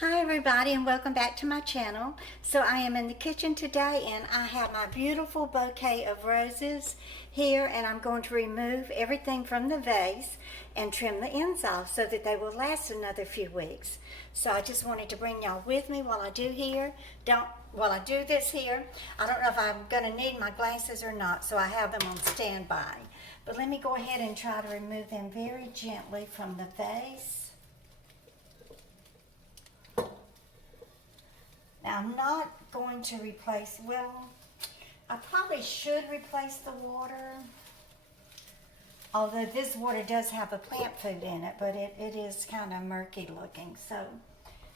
Hi everybody and welcome back to my channel. So I am in the kitchen today and I have my beautiful bouquet of roses here, and I'm going to remove everything from the vase and trim the ends off so that they will last another few weeks. So I just wanted to bring y'all with me while I do this here. I don't know if I'm going to need my glasses or not, so I have them on standby. But let me go ahead and try to remove them very gently from the vase. Now, I'm not going to replace, well, I probably should replace the water, although this water does have a plant food in it, but it is kind of murky looking. So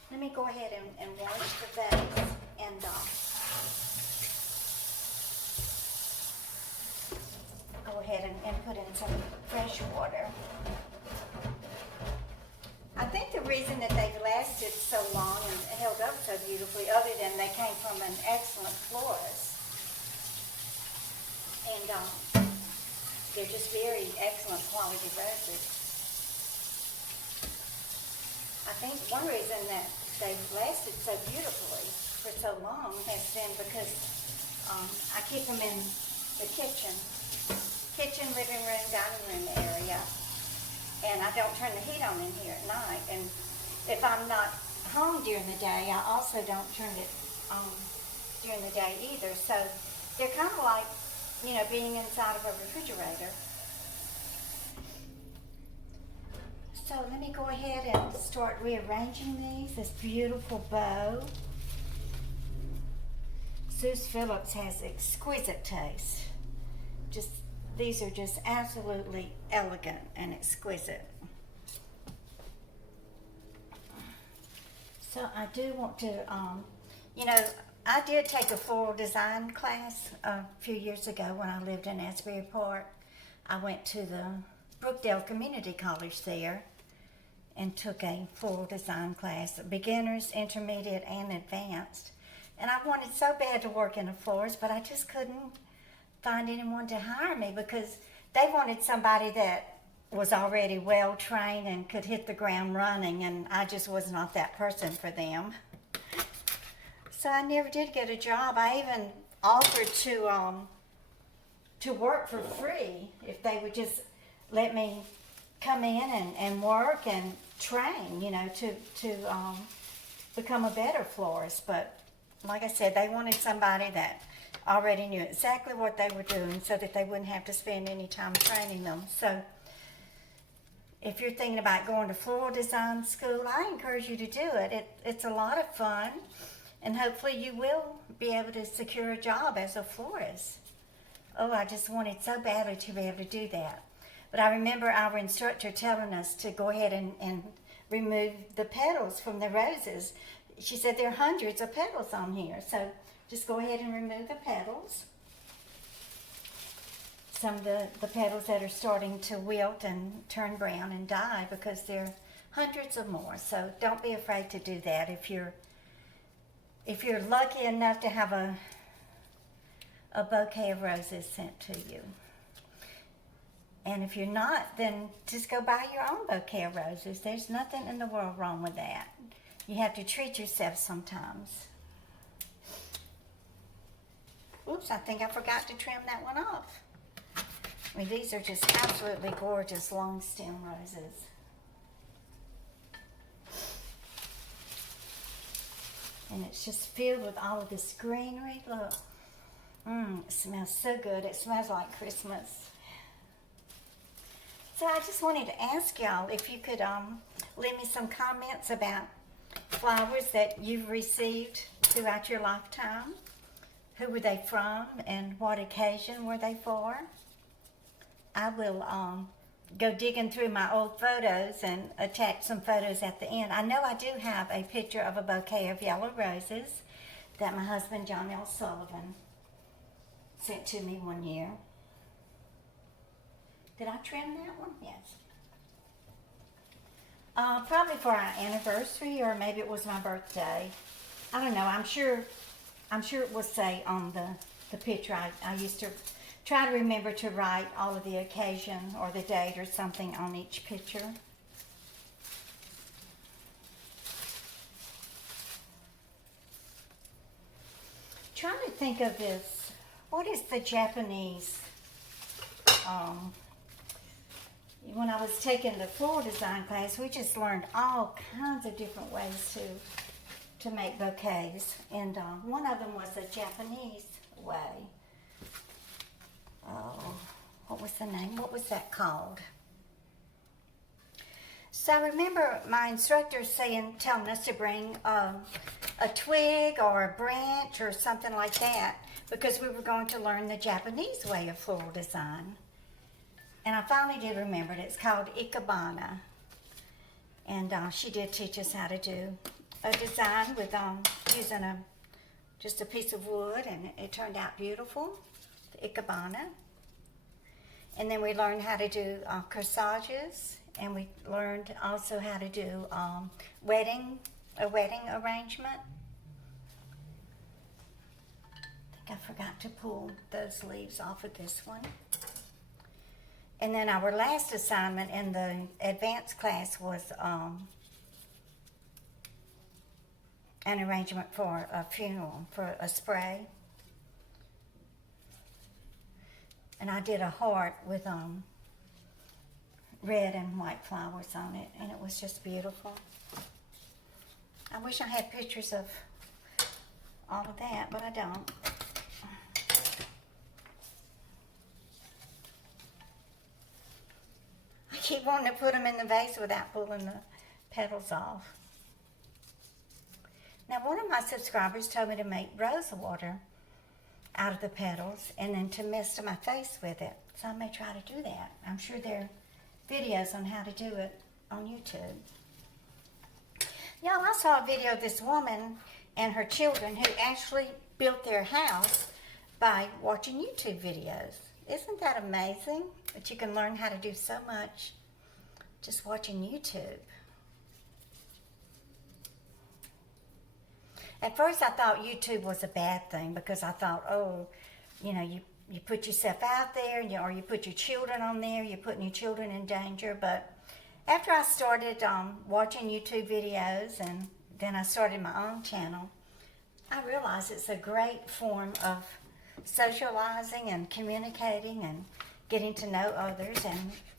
let me go ahead and wash the vase and go ahead and put in some fresh water. I think the reason that they've lasted so long and held up so beautifully, other than they came from an excellent florist, and they're just very excellent quality roses. I think one reason that they've lasted so beautifully for so long has been because I keep them in the kitchen, living room, dining room area. And I don't turn the heat on in here at night. And if I'm not home during the day, I also don't turn it on during the day either. So they're kind of like, you know, being inside of a refrigerator. So let me go ahead and start rearranging these. This beautiful bow. Zues Phillips has exquisite taste. These are just absolutely elegant and exquisite. So I do want to, you know, I did take a floral design class a few years ago when I lived in Asbury Park. I went to the Brookdale Community College there and took a floral design class, beginners, intermediate, and advanced. And I wanted so bad to work in a florist, but I just couldn't find anyone to hire me because they wanted somebody that was already well trained and could hit the ground running, and I just was not that person for them. So I never did get a job. I even offered to work for free if they would just let me come in and work and train, you know, to become a better florist. But like I said, they wanted somebody that already knew exactly what they were doing so that they wouldn't have to spend any time training them. So if you're thinking about going to floral design school, I encourage you to do it. It's a lot of fun, and hopefully you will be able to secure a job as a florist. Oh, I just wanted so badly to be able to do that. But I remember our instructor telling us to go ahead and remove the petals from the roses. She said there are hundreds of petals on here, so just go ahead and remove the petals. Some of the petals that are starting to wilt and turn brown and die, because there are hundreds of more. So don't be afraid to do that if you're lucky enough to have a bouquet of roses sent to you. And if you're not, then just go buy your own bouquet of roses. There's nothing in the world wrong with that. You have to treat yourself sometimes. Oops, I think I forgot to trim that one off. I mean, these are just absolutely gorgeous long stem roses. And it's just filled with all of this greenery. Look. It smells so good. It smells like Christmas. So I just wanted to ask y'all if you could leave me some comments about flowers that you've received throughout your lifetime. Who were they from and what occasion were they for? I will go digging through my old photos and attach some photos at the end. I know I do have a picture of a bouquet of yellow roses that my husband, John L. Sullivan, sent to me one year. Did I trim that one? Yes. Probably for our anniversary, or maybe it was my birthday. I don't know. I'm sure it will say on the picture. I used to try to remember to write all of the occasion or the date or something on each picture. trying to think of this. What is the Japanese? When I was taking the floral design class, we just learned all kinds of different ways to make bouquets, and one of them was the Japanese way. Oh, what was the name? What was that called? So I remember my instructor telling us to bring a twig or a branch or something like that, because we were going to learn the Japanese way of floral design. And I finally did remember it. It's called ikebana. And she did teach us how to do a design with using just a piece of wood, and it turned out beautiful, the ikebana. And then we learned how to do corsages, and we learned also how to do a wedding arrangement. I think I forgot to pull those leaves off of this one. And then our last assignment in the advanced class was an arrangement for a funeral, for a spray. And I did a heart with red and white flowers on it, and it was just beautiful. I wish I had pictures of all of that, but I don't. I keep wanting to put them in the vase without pulling the petals off. Now, one of my subscribers told me to make rose water out of the petals and then to mist my face with it. So I may try to do that. I'm sure there are videos on how to do it on YouTube. Y'all, I saw a video of this woman and her children who actually built their house by watching YouTube videos. Isn't that amazing? That you can learn how to do so much just watching YouTube. At first I thought YouTube was a bad thing, because I thought, oh, you know, you put yourself out there, or you put your children on there, you're putting your children in danger. But after I started watching YouTube videos, and then I started my own channel, I realized it's a great form of socializing and communicating and getting to know others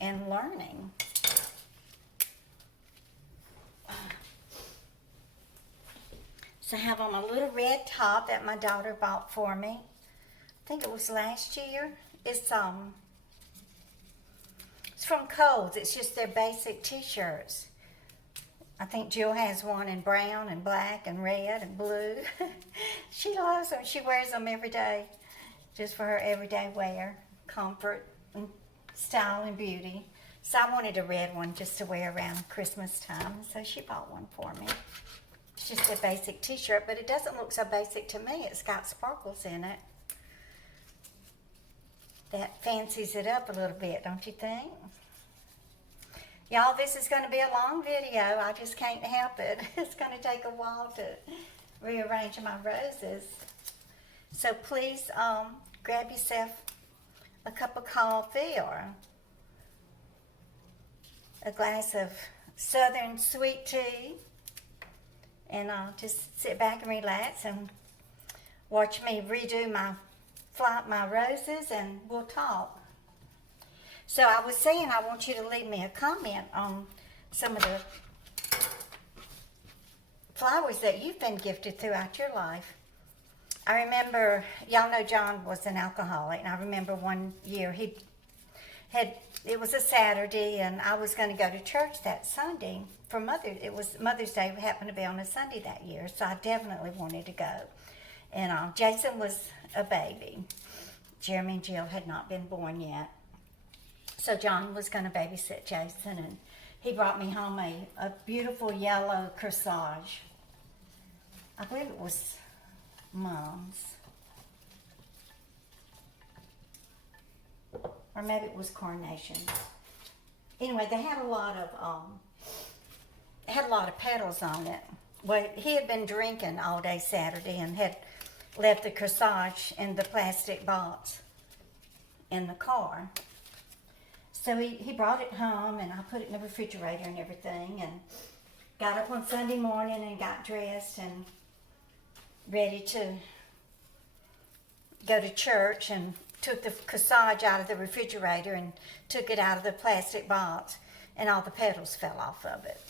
and learning. So I have on a little red top that my daughter bought for me. I think it was last year. It's from Kohl's. It's just their basic t-shirts. I think Jill has one in brown and black and red and blue. She loves them. She wears them every day, just for her everyday wear, comfort and style and beauty. So I wanted a red one just to wear around Christmas time, so she bought one for me. It's just a basic t-shirt, but it doesn't look so basic to me. It's got sparkles in it. That fancies it up a little bit, don't you think? Y'all, this is going to be a long video. I just can't help it. It's going to take a while to rearrange my roses. So please grab yourself a cup of coffee or a glass of Southern sweet tea, and just sit back and relax and watch me redo my roses, and we'll talk. So I was saying, I want you to leave me a comment on some of the flowers that you've been gifted throughout your life. I remember, y'all know John was an alcoholic, and I remember one year it was a Saturday, and I was going to go to church that Sunday for Mother's Day happened to be on a Sunday that year, so I definitely wanted to go. And Jason was a baby. Jeremy and Jill had not been born yet. So John was going to babysit Jason, and he brought me home a beautiful yellow corsage. I believe it was Mom's. Or maybe it was Carnation's. Anyway, they had a lot of petals on it. Well, he had been drinking all day Saturday and had left the corsage in the plastic box in the car. So he brought it home, and I put it in the refrigerator and everything, and got up on Sunday morning and got dressed and ready to go to church and took the corsage out of the refrigerator and took it out of the plastic box, and all the petals fell off of it.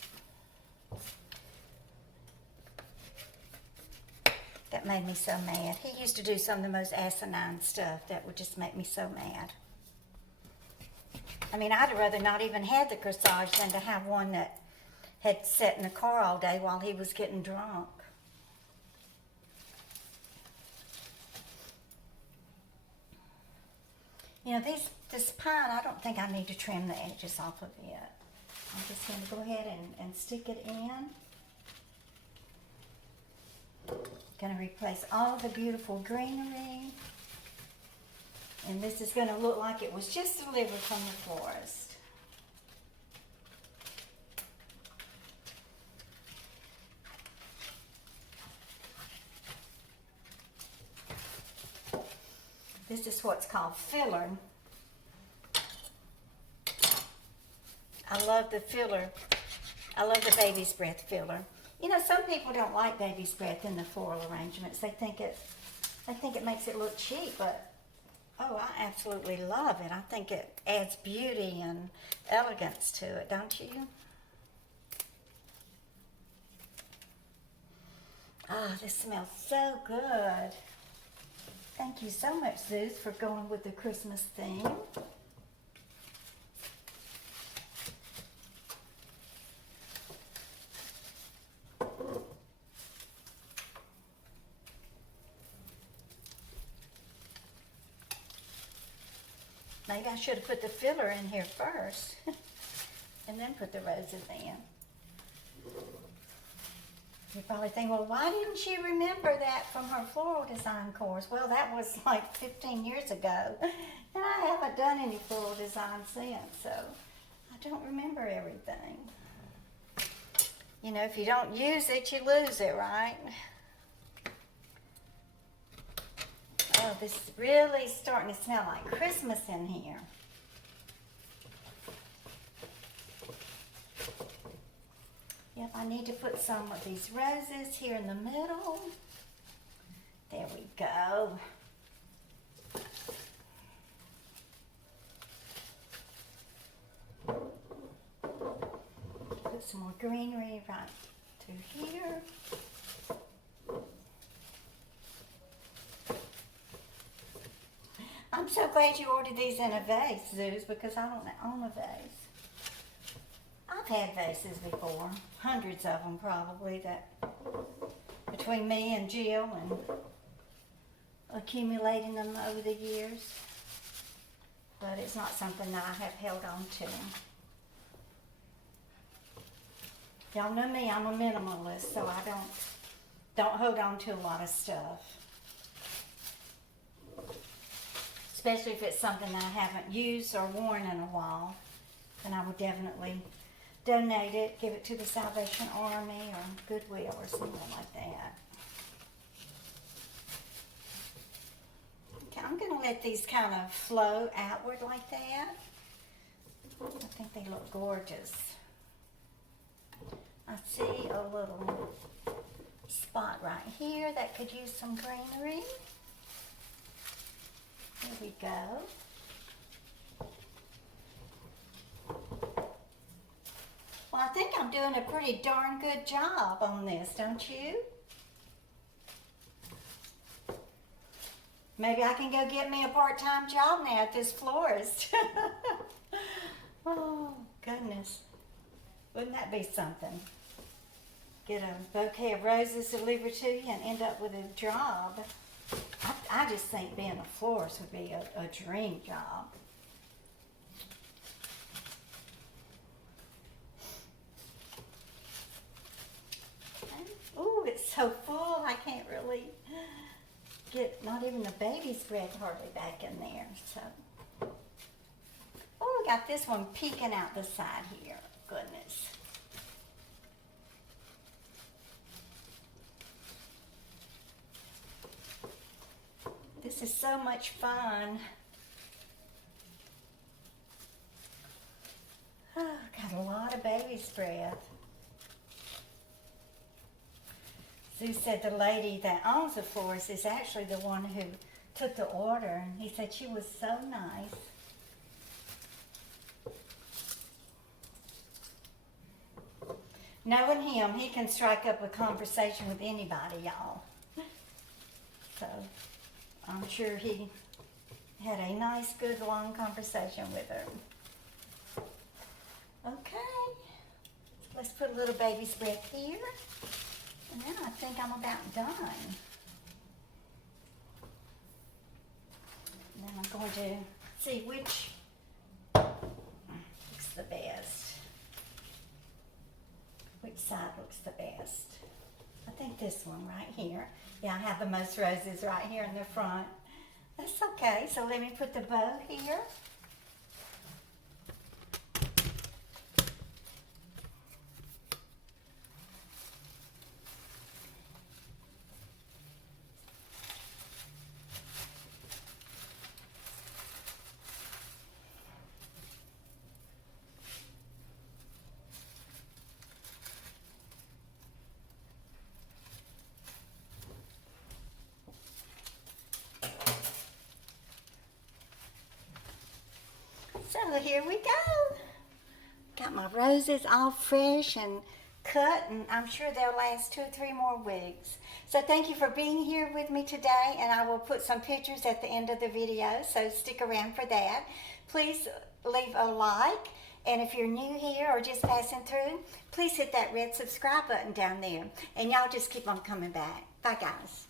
That made me so mad. He used to do some of the most asinine stuff that would just make me so mad. I mean, I'd rather not even have the corsage than to have one that had sat in the car all day while he was getting drunk. You know, this pine, I don't think I need to trim the edges off of it. I'm just going to go ahead and stick it in. Going to replace all the beautiful greenery. And this is going to look like it was just delivered from the florist. This is what's called filler. I love the filler. I love the baby's breath filler. You know, some people don't like baby's breath in the floral arrangements. They think it makes it look cheap, but oh, I absolutely love it. I think it adds beauty and elegance to it, don't you? Ah, this smells so good. Thank you so much, Zues, for going with the Christmas theme. Maybe I should have put the filler in here first and then put the roses in. You probably think, well, why didn't she remember that from her floral design course? Well, that was like 15 years ago, and I haven't done any floral design since, so I don't remember everything. You know, if you don't use it, you lose it, right? Oh, this is really starting to smell like Christmas in here. Yep, I need to put some of these roses here in the middle. There we go. Put some more greenery right through here. I'm so glad you ordered these in a vase, Zues, because I don't own a vase. I've had vases before, hundreds of them probably, that between me and Jill and accumulating them over the years. But it's not something that I have held on to. Y'all know me, I'm a minimalist, so I don't hold on to a lot of stuff. Especially if it's something that I haven't used or worn in a while, then I would definitely donate it, give it to the Salvation Army or Goodwill or something like that. Okay, I'm going to let these kind of flow outward like that. I think they look gorgeous. I see a little spot right here that could use some greenery. There we go. Well, I think I'm doing a pretty darn good job on this, don't you? Maybe I can go get me a part-time job now at this florist. Oh, goodness. Wouldn't that be something? Get a bouquet of roses delivered to you and end up with a job. I just think being a florist would be a dream job. Ooh, it's so full, I can't really get not even the baby's breath hardly back in there. So, oh, we got this one peeking out the side here. Goodness. This is so much fun. Oh, got a lot of baby's breath. Sue said the lady that owns the florist is actually the one who took the order, and he said she was so nice. Knowing him, he can strike up a conversation with anybody, y'all. So, I'm sure he had a nice, good, long conversation with her. Okay, let's put a little baby's breath here. And then I think I'm about done. And then I'm going to see which looks the best. Which side looks the best? I think this one right here. Yeah, I have the most roses right here in the front. That's okay. So let me put the bow here. So here we go. Got my roses all fresh and cut, and I'm sure they'll last 2 or 3 more weeks. So thank you for being here with me today, and I will put some pictures at the end of the video, so stick around for that. Please leave a like, and if you're new here or just passing through, please hit that red subscribe button down there, and y'all just keep on coming back. Bye, guys.